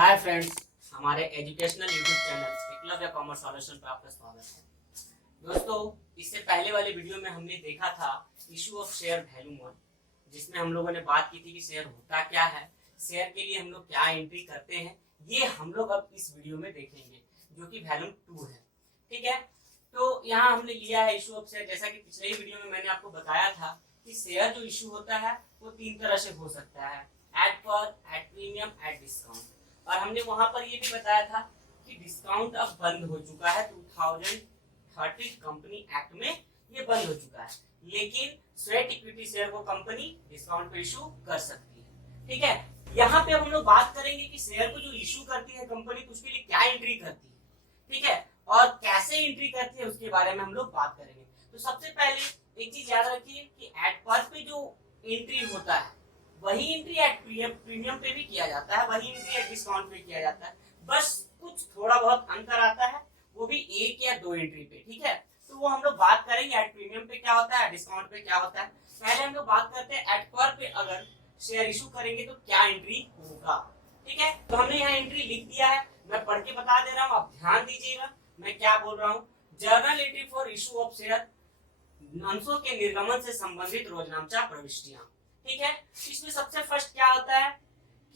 Hi friends, हमारे educational YouTube channel Eklavya commerce solution पर आपका स्वागत है। दोस्तों, इससे पहले वाले वीडियो में हमने देखा था इशू ऑफ शेयर वैल्यू 1, जिसमें हम लोगों ने बात की थी कि शेयर होता क्या है, शेयर के लिए हम लोग क्या एंट्री करते हैं। ये हम लोग अब इस वीडियो में देखेंगे, जो कि वैल्यू 2 है। ठीक है, तो यहाँ हमने लिया है इशू ऑफ शेयर। जैसा कि पिछले ही वीडियो में मैंने आपको बताया था कि शेयर जो इशू होता है वो 3 तरह से हो सकता है, एट पर, एट प्रीमियम, एट डिस्काउंट। और हमने वहां पर ये भी बताया था कि डिस्काउंट अब बंद हो चुका है, 2013 कंपनी एक्ट में ये बंद हो चुका है, लेकिन स्वेट इक्विटी शेयर को कंपनी डिस्काउंट पे इशू कर सकती है। ठीक है, यहाँ पे हम लोग बात करेंगे कि शेयर को जो इशू करती है कंपनी, तो उसके लिए क्या एंट्री करती है। ठीक है, और कैसे एंट्री करती है उसके बारे में हम लोग बात करेंगे। तो सबसे पहले एक चीज याद रखिए कि एट पर पे जो एंट्री होता है वही एंट्री एट प्रीमियम पे भी किया जाता है, वही एंट्री एट डिस्काउंट पे किया जाता है। बस कुछ थोड़ा बहुत अंतर आता है, वो भी 1 या 2 एंट्री पे। ठीक है, तो वो हम लोग बात करेंगे एट प्रीमियम पे क्या होता है, डिस्काउंट पे क्या होता है। पहले हम लोग बात करते हैं एट पर पे अगर शेयर इशू करेंगे तो क्या एंट्री होगा। ठीक है, तो हमने यहाँ एंट्री लिख दिया है, मैं पढ़ के बता दे रहा हूँ, आप ध्यान दीजिएगा मैं क्या बोल रहा हूँ। Journal entry for issue of share, अंशों के निर्गमन से संबंधित रोजनामचा प्रविष्टियां। ठीक है, इसमें सबसे फर्स्ट क्या होता है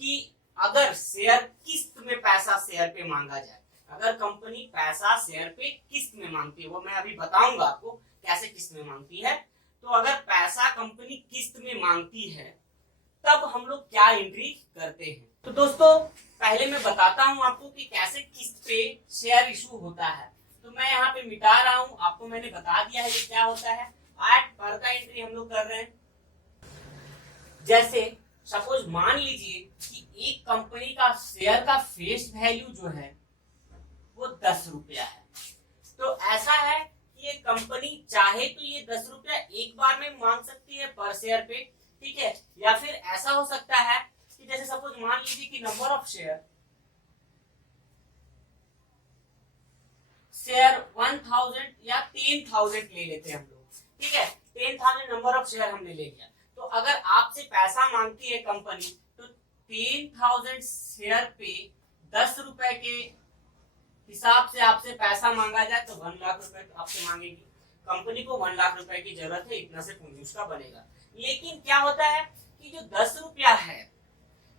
कि अगर शेयर किस्त में पैसा शेयर पे मांगा जाए, अगर कंपनी पैसा शेयर पे किस्त में मांगती है, वो मैं अभी बताऊंगा आपको कैसे किस्त में मांगती है। तो अगर पैसा कंपनी किस्त में मांगती है तब हम लोग क्या एंट्री करते हैं। तो दोस्तों, पहले मैं बताता हूं आपको कि कैसे किस्त पे शेयर इशू होता है। तो मैं यहाँ पे मिटा रहा हूं, आपको मैंने बता दिया है ये क्या होता है। एट पर का एंट्री हम लोग कर रहे हैं। जैसे सपोज मान लीजिए कि एक कंपनी का शेयर का फेस वैल्यू जो है वो 10 रुपया है। तो ऐसा है कि ये कंपनी चाहे तो ये 10 रुपया एक बार में मांग सकती है पर शेयर पे। ठीक है, या फिर ऐसा हो सकता है कि जैसे सपोज मान लीजिए कि नंबर ऑफ शेयर 1000 या 10,000 ले लेते हैं हम लोग। ठीक है, 10,000 नंबर ऑफ शेयर हमने ले लिया। तो अगर आपसे पैसा मांगती है कंपनी तो 10,000 शेयर पे 10 रुपए के हिसाब से आपसे पैसा मांगा जाए तो 1 लाख रुपए आपसे मांगेगी। कंपनी को 1 लाख रुपए की जरूरत है, इतना से पूंजी उसका बनेगा। लेकिन क्या होता है कि जो 10 रुपया है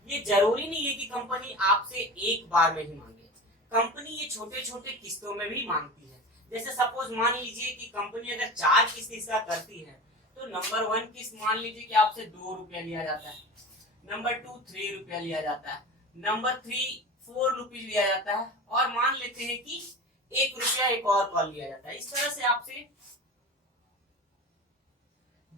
ये जरूरी नहीं है कि कंपनी आपसे एक बार में ही मांगे। कंपनी ये छोटे छोटे किस्तों में भी मांगती है। जैसे सपोज मान लीजिए कि कंपनी अगर 4 किस्त इसका करती है तो नंबर 1 किस्त मान लीजिए कि आपसे 2 रुपया लिया जाता है, नंबर 2 3 रुपया लिया जाता है, नंबर 3 4 रुपीज लिया जाता है, और मान लेते हैं कि 1 रुपया एक और कॉल लिया जाता है। इस तरह से आपसे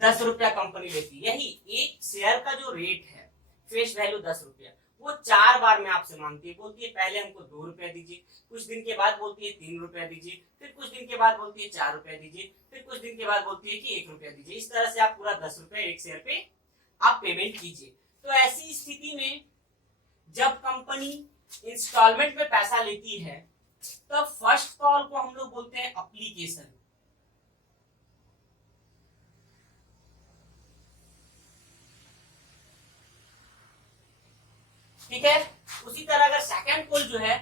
10 रुपया कंपनी लेती है। यही एक शेयर का जो रेट है फेस वैल्यू 10 रुपया, वो 4 बार में आपसे मांगती है। बोलती है पहले हमको 2 रुपया दीजिए, कुछ दिन के बाद बोलती है 3 रुपया दीजिए, फिर कुछ दिन के बाद बोलती है 4 रुपया दीजिए, फिर कुछ दिन के बाद बोलती है कि 1 रुपया दीजिए। इस तरह से आप पूरा 10 रुपया एक शेयर पे आप पेमेंट कीजिए। तो ऐसी स्थिति में जब कंपनी इंस्टॉलमेंट में पैसा लेती है तो फर्स्ट कॉल को हम लोग बोलते हैं अप्लीकेशन। ठीक है, उसी तरह अगर सेकंड कॉल जो है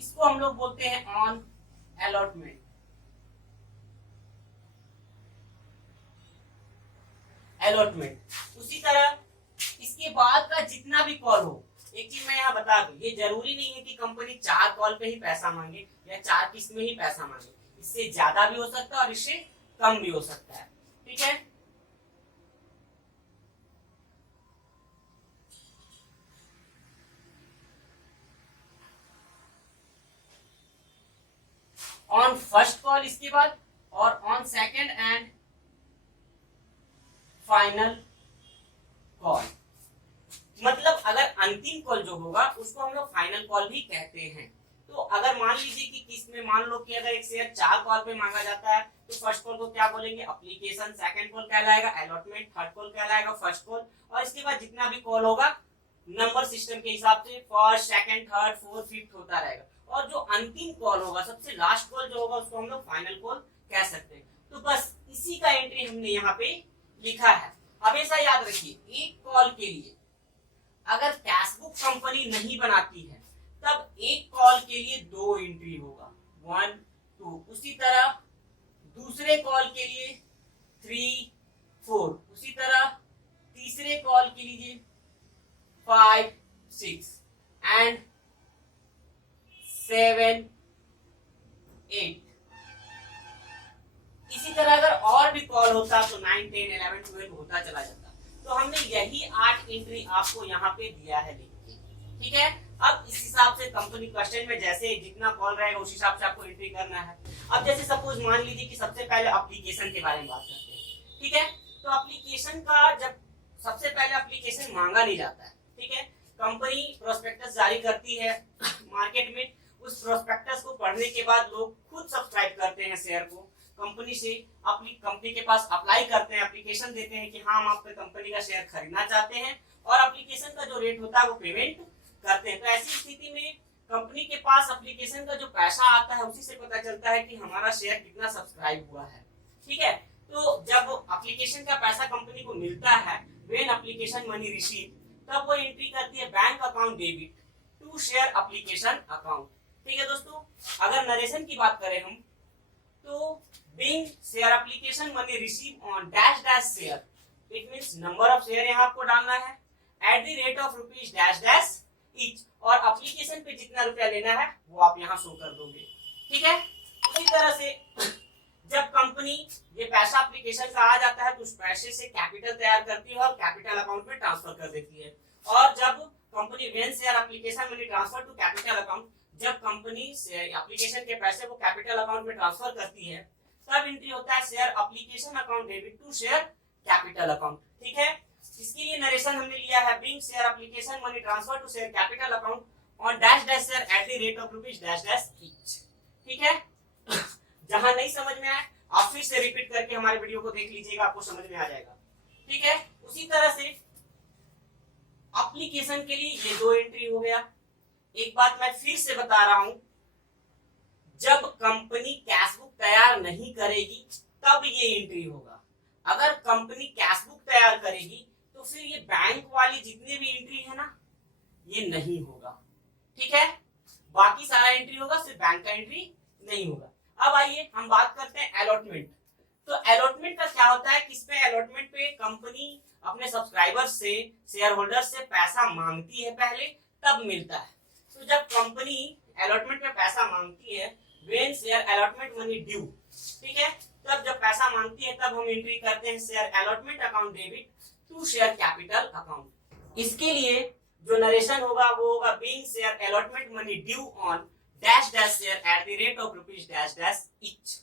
इसको हम लोग बोलते हैं ऑन अलॉटमेंट। उसी तरह इसके बाद का जितना भी कॉल हो, एक चीज मैं यहाँ बता दूं, ये जरूरी नहीं है कि कंपनी 4 कॉल पे ही पैसा मांगे या 4 किस्त में ही पैसा मांगे। इससे ज्यादा भी हो सकता है और इससे कम भी हो सकता है। ठीक है, ऑन फर्स्ट कॉल इसके बाद, और on second and final call. मतलब अगर अंतिम कॉल जो होगा उसको हम लोग फाइनल कॉल भी कहते हैं। तो अगर मान लीजिए कि किस्त में मान लो कि अगर एक शेयर 4 कॉल पे मांगा जाता है तो फर्स्ट कॉल को क्या बोलेंगे, एप्लीकेशन, सेकंड कॉल कहलाएगा अलॉटमेंट, थर्ड कॉल कहलाएगा फर्स्ट कॉल, और इसके बाद जितना भी कॉल होगा नंबर सिस्टम के हिसाब से first, second, third, fourth, fifth होता रहेगा। और जो अंतिम कॉल होगा, सबसे लास्ट कॉल जो होगा, उसको हम लोग फाइनल कॉल कह सकते हैं। तो बस इसी का एंट्री हमने यहाँ पे लिखा है। हमेशा याद रखिए, एक कॉल के लिए अगर कैश बुक बुक कंपनी नहीं बनाती है तब एक कॉल के लिए 2 एंट्री होगा, 1 2। उसी तरह दूसरे कॉल के लिए 3 4। उसी तरह तीसरे कॉल के लिए 5 6 एंड 7 8। इसी तरह अगर और भी कॉल होता तो 9 10 11 12 होता चला जाता। तो हमने यही 8 एंट्री आपको यहाँ पे दिया है लिख के, ठीक है। अब इस हिसाब से कंपनी क्वेश्चन में जैसे जितना कॉल रहेगा उस हिसाब से आपको एंट्री करना है। अब जैसे सपोज मान लीजिए कि सबसे पहले एप्लीकेशन के बारे में बात करते हैं, ठीक है। तो एप्लीकेशन का जब सबसे पहले एप्लीकेशन मांगा नहीं जाता है, ठीक है। कंपनी प्रोस्पेक्टस जारी करती है मार्केट में, उस प्रोस्पेक्टस को पढ़ने के बाद लोग खुद सब्सक्राइब करते हैं शेयर को, कंपनी से अपनी कंपनी के पास अप्लाई करते हैं, एप्लीकेशन देते हैं कि हाँ हम आपके कंपनी का शेयर खरीदना चाहते हैं, और एप्लीकेशन का जो रेट होता है वो पेमेंट करते हैं। तो ऐसी स्थिति में कंपनी के पास एप्लीकेशन का जो पैसा आता है उसी से पता चलता है कि हमारा शेयर कितना सब्सक्राइब हुआ है, ठीक है। तो जब एप्लीकेशन का पैसा कंपनी को मिलता है, व्हेन एप्लीकेशन मनी रिसीव, तब वो एंट्री करती है bank account debit to share application account, ठीक है दोस्तों। अगर नरेशन की बात करें हम तो being share application money receive on dash dash share, it means number of share यहाँ आपको डालना है eight the rate of rupees dash dash each, और एप्लीकेशन पे जितना रुपया लेना है वो आप यहाँ शो कर दोगे, ठीक है। उसी तरह से जब कंपनी ये पैसा एप्लीकेशन का आ जाता है तो उस पैसे से कैपिटल तैयार करती है और कैपिटल अकाउंट में ट्रांसफर कर देती है। और जब company when share application money transfer to capital account, जब कंपनी एप्लीकेशन के पैसे को कैपिटल अकाउंट में ट्रांसफर करती है तब एंट्री होता है share application account debit to share capital account, ठीक है। इसके लिए नरेशन हमने लिया है being share application money transfer to share capital account on dash dash share at the rate of rupees dash dash each, ठीक है। जहां नहीं समझ में आए आप फिर से रिपीट करके हमारे वीडियो को देख लीजिएगा, आपको समझ में आ जाएगा, ठीक है। उसी तरह से एप्लीकेशन के लिए ये 2 एंट्री हो गया। एक बात मैं फिर से बता रहा हूं, जब कंपनी कैश बुक तैयार नहीं करेगी तब ये एंट्री होगा। अगर कंपनी कैश बुक तैयार करेगी तो फिर ये बैंक वाली जितने भी एंट्री है ना ये नहीं होगा, ठीक है। बाकी सारा एंट्री होगा, सिर्फ बैंक का एंट्री नहीं होगा। अब आइए हम बात करते हैं अलॉटमेंट। तो अलॉटमेंट का क्या होता है, किस पे अलॉटमेंट पे कंपनी अपने सब्सक्राइबर्स से, शेयर होल्डर से पैसा मांगती है पहले, तब मिलता है। तो जब कंपनी अलॉटमेंट में पैसा मांगती है, when share allotment money due, ठीक है, तब जब पैसा मांगती है तब हम एंट्री करते हैं share allotment account debit to share capital account. इसके लिए जो नरेशन होगा वो होगा being share allotment money due on dash dash share at the rate of rupees dash dash each,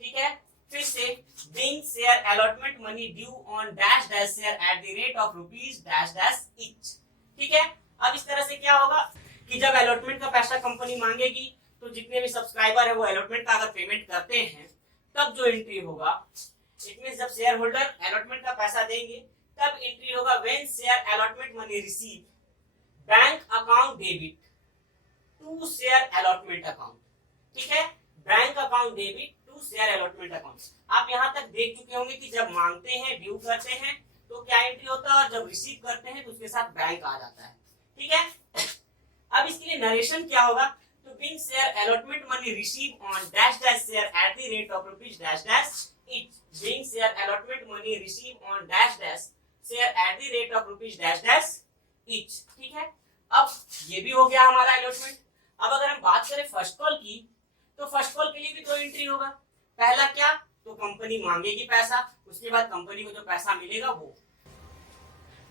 ठीक है। फिर से being share allotment money due on dash dash share at the rate of rupees dash dash each, ठीक है। अब इस तरह से क्या होगा कि जब अलॉटमेंट का पैसा कंपनी मांगेगी तो जितने भी सब्सक्राइबर है वो अलॉटमेंट का अगर पेमेंट करते हैं तब जो एंट्री होगा, इट मींस जब शेयर होल्डर अलॉटमेंट का पैसा देंगे तब एंट्री होगा when share allotment money receive bank account debit to share allotment account, ठीक है। Bank account debit to share allotment account. आप यहाँ तक देख चुके होंगे कि जब मांगते हैं, ड्यू करते हैं तो क्या एंट्री होता है, और जब रिसीव करते हैं तो उसके साथ बैंक आ जाता है, ठीक है। अब इसके लिए नरेशन क्या होगा, तो being share allotment money receive on dash dash share at the rate of rupees dash dash each, being share allotment money receive on dash dash share at the rate of rupees dash dash each, ठीक है। अब ये भी हो गया हमारा allotment. अब अगर हम बात करें फर्स्ट कॉल की, तो फर्स्ट कॉल के लिए भी 2 एंट्री होगा। पहला क्या, तो कंपनी मांगेगी पैसा, उसके बाद कंपनी को जो पैसा मिलेगा वो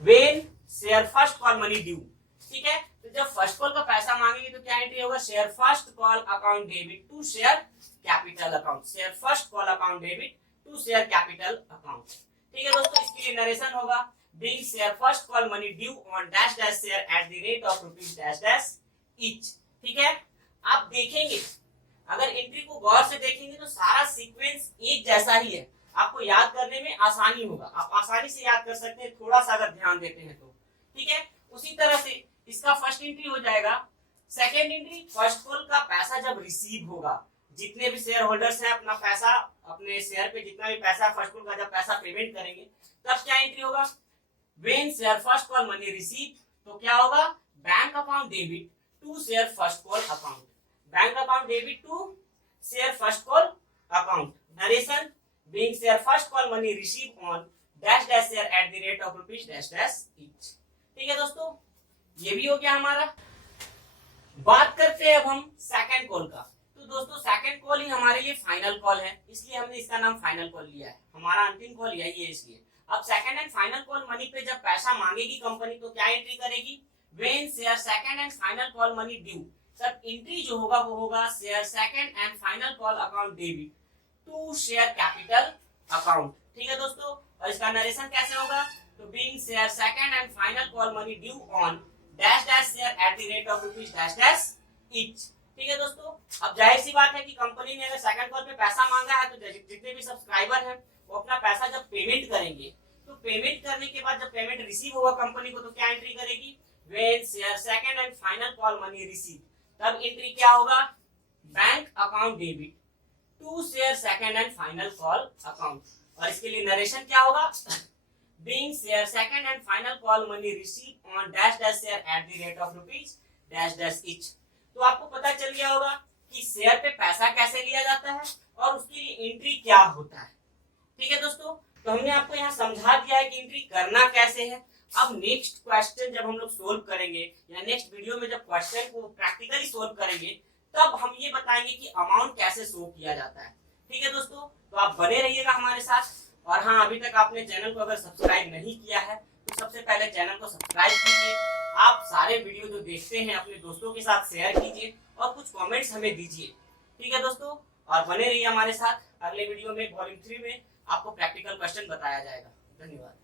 when share first call money due, ठीक है। तो जब फर्स्ट कॉल का पैसा मांगेगी तो क्या एंट्री होगा, share first call account debit to share capital account, share first call account debit to share capital account, ठीक है दोस्तों। इसके लिए नरेशन होगा being share first call money due on dash dash share at the rate of rupees dash dash each, ठीक है। आप देखेंगे, अगर एंट्री को गौर से देखेंगे तो सारा सीक्वेंस एक जैसा ही है, आपको याद करने में आसानी होगा, आप आसानी से याद कर सकते हैं थोड़ा सा अगर ध्यान देते हैं तो, ठीक है। उसी तरह से इसका फर्स्ट एंट्री हो जाएगा। सेकेंड एंट्री, फर्स्ट कॉल का पैसा जब रिसीव होगा, जितने भी शेयर होल्डर्स हैं अपना पैसा, अपने शेयर पे जितना भी पैसा फर्स्ट कॉल का जब पैसा पेमेंट करेंगे तब क्या एंट्री होगा, when share first call money receive, तो क्या होगा, bank account debit to share first call account, bank account debit to share first call account, narration being share first call money received on dash dash share at the rate of rupees dash dash each। ठीक है दोस्तों, ये भी हो गया हमारा। बात करते हैं अब हम सेकंड कॉल का। तो दोस्तों सेकंड कॉल ही हमारे लिए फाइनल कॉल है, इसलिए हमने इसका नाम फाइनल कॉल लिया है, हमारा अंतिम कॉल यही है इसलिए। अब second and final call money पे जब पैसा मांगेगी कंपनी तो क्या एंट्री करेगी, when share second and final call money due. सब एंट्री जो होगा वो होगा share second and final call account debit to share capital account. ठीक है दोस्तों, और इसका नरेशन कैसे होगा, तो being share second and final call money due on dash dash share at the rate of rupees dash dash each. ठीक है दोस्तों, अब जाहिर सी बात है कि कंपनी ने अगर सेकंड कॉल पे पैसा मांगा है तो जितने भी सब्सक्राइबर हैं वो अपना पैसा जब पेमेंट करेंगे तो पेमेंट करने के बाद जब पेमेंट रिसीव होगा कंपनी को तो क्या एंट्री करेगी, when share second and final call money receive, तब एंट्री क्या होगा, bank account debit to share second and final call account. और इसके लिए नरेशन क्या होगा, being share second and final call money receive on dash dash share at the rate of rupees dash dash each. तो आपको पता चल गया होगा कि शेयर पे पैसा कैसे लिया जाता है और उसके लिए एंट्री क्या होता है। ठीक है दोस्तों, तो हमने आपको यहाँ समझा दिया है कि एंट्री करना कैसे है। अब नेक्स्ट क्वेश्चन जब हम लोग सोल्व करेंगे या नेक्स्ट वीडियो में जब क्वेश्चन को प्रैक्टिकली सोल्व करेंगे तब हम ये बताएंगे कि अमाउंट कैसे शो किया जाता है। ठीक है दोस्तों, तो आप बने रहिएगा हमारे साथ। और हाँ, अभी तक आपने चैनल को अगर सब्सक्राइब नहीं किया है तो सबसे पहले चैनल को सब्सक्राइब कीजिए। आप सारे वीडियो जो देखते हैं अपने दोस्तों के साथ शेयर कीजिए और कुछ कमेंट्स हमें दीजिए। ठीक है दोस्तों, और बने रहिए हमारे साथ। अगले वीडियो में वॉल्यूम 3 में आपको प्रैक्टिकल क्वेश्चन बताया जाएगा। धन्यवाद।